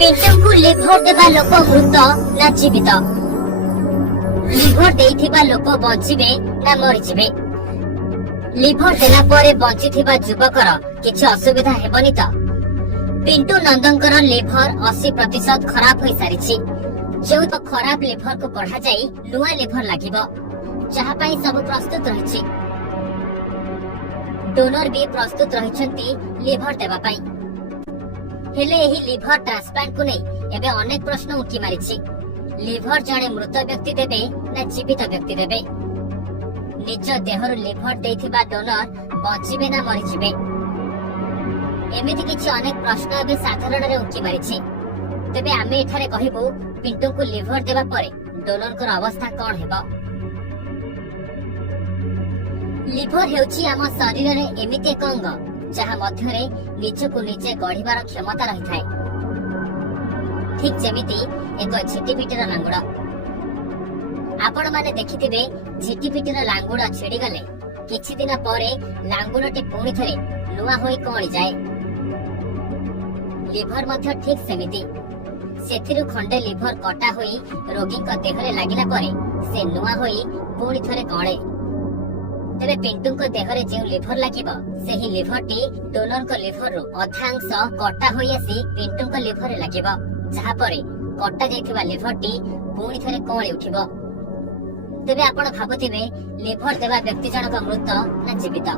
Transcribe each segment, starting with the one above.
पिंटू को लिभर देबा लोक मृत ना जीवित लिभर देइथिबा लोक बंचिबे ना मरिजिबे लिभर देला परे बंचिथिबा युवकर किछि असुविधा हेबनी त पिंटू नंदनकर लिभर 80% खराब होई सारिछि जो खराब लिभर को कढा जाई नुआ लिभर लागिबो जहा पई सब प्रस्तुत रहिछि डोनर भी प्रस्तुत रहिछंती लिभर देबा पई हेले एही लिभर ट्रांसप्लांट को नहीं एबे अनेक प्रश्न उठी मारिछि लिभर जणे मृत व्यक्ति देबे ना जीवित व्यक्ति देबे निज देहरु लिभर देथिबा डोनर बंचिबे ना मरिजिबे एमिति किछि अनेक प्रश्न एबे साधारण रे उठी मारिछि तबे आमे एठारे कहिबो पिंटू को लिभर देबा परे डोनर को अवस्था कोन हेबो लिभर हेउछि आम शरीर रे एमिति एक अंग जहा मध्यरे निजको निजे गढ़िबार क्षमता रही थाए ठीक जेमिति एक झिटिपिटिर लांगुड़ आपण माने देखिथिबे झिटिपिटिर लांगुड़ छिड़ी गले किछि दिन परे लांगुड़टी पुणी थरे नुआ होई कोणी जाए लिभर मध्य ठीक सेमिति सेथिरु खंडे लिभर कटा होई रोगी को देहरे लागिला परे से नुआ होई पुणी थरे कळे तेरे पिंटू को देहरे जे लिभर लागिबो सेही लिभरटी डोनर को लिभर रु अधांश कटा होई आसी पिंटू को लिभर लागिबो जहा परे कटा जायथिबा लिभरटी पुणी थरे कोळे उठिबो तेबे आपण भाबुथिबे लिभर देबा व्यक्ति जनक मृत ना जीवित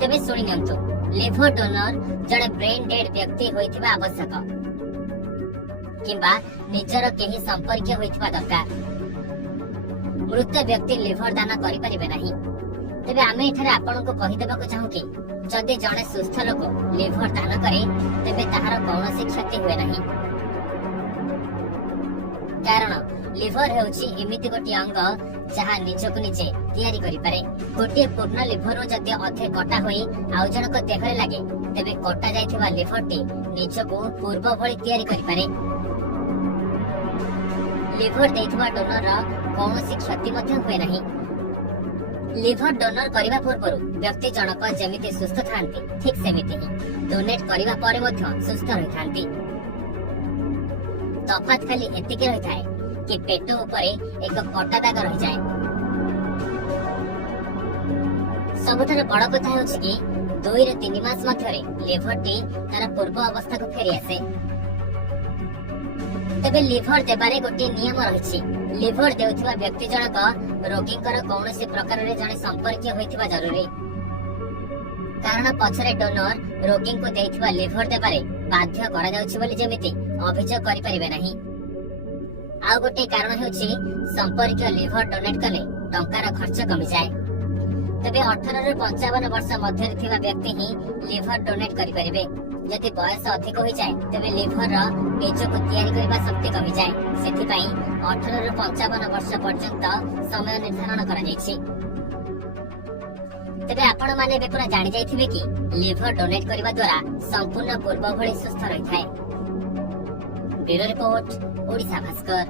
तेबे सुनि नियंतु लिभर डोनर जणे ब्रेन डेड व्यक्ति होइथिबा आवश्यक किंबा निजर केही संपर्क होइथिबा दरकार मृत व्यक्ति लिभर दान करि परिबे नाही तेबे आमे एठारे आपन को कहि देबा को चाहू कि जदि जणे सुस्थ लोक लिभर दान करे तेबे ताहार कोनोसी क्षति होय नाही कारण लिभर हेउची एमिति गोटी अंग जहा निजको निजे तयारी करि पारे गोटी पूर्ण लिभर जदि अधे कटा होई आउ जनक देहरे लागे तेबे कटा जायथिबा लिभरटी निजको पूर्व भଳି तयारी करि पारे लिभर देइथिबा डोनर कौनसी क्षति मध्य हुए नहीं लिभर डोनर करिबा पूर्वरु व्यक्ति जनक जेमिति सुस्थ थांती ठीक सेमिति ही डोनेट करिबा परे मध्य सुस्थ रहि थांती तफात खाली एतिके रहि थाए कि पेट उपरे एक कटा दाग रहि जाए सबथार बड़ कथा होछि कि 2 रे 3 मास मध्यरे लिभरटी तार पूर्व अवस्था को फेरि आसे तेबे लिभर देबारे गोटे नियम रहिछि लिभर देउथिबा व्यक्ति जनक रोगीकर कौनसी प्रकार रे जणे संपर्क होइथिबा जरूरी कारण पछरे डोनर रोगी को देइथिबा लिभर देबारे बाध्य करा जाउछि बोली जेमिति अभियोग करि परिबे नाही आ गोटे कारण हेउछि संपर्क लिभर डोनेट कले टंकार खर्च कमी जाए तबे 18 ରୁ 55 वर्ष मध्य थिबा व्यक्ति ही लिभर डोनेट करि परिबे यदि बयस अधिक होई जाए तबे लिभर निजको तयारी करबा शक्ति कमी जाए सेथि पई 18 ରୁ 55 वर्ष पर्यंत समय निर्धारण करा जायछि तबे आपण माने बेपुरा जानि जायथिबे कि लिभर डोनेट करबा द्वारा संपूर्ण पूर्व भଳି सुस्थ रहि थाए ब्यूरो रिपोर्ट ओडिशा भास्कर।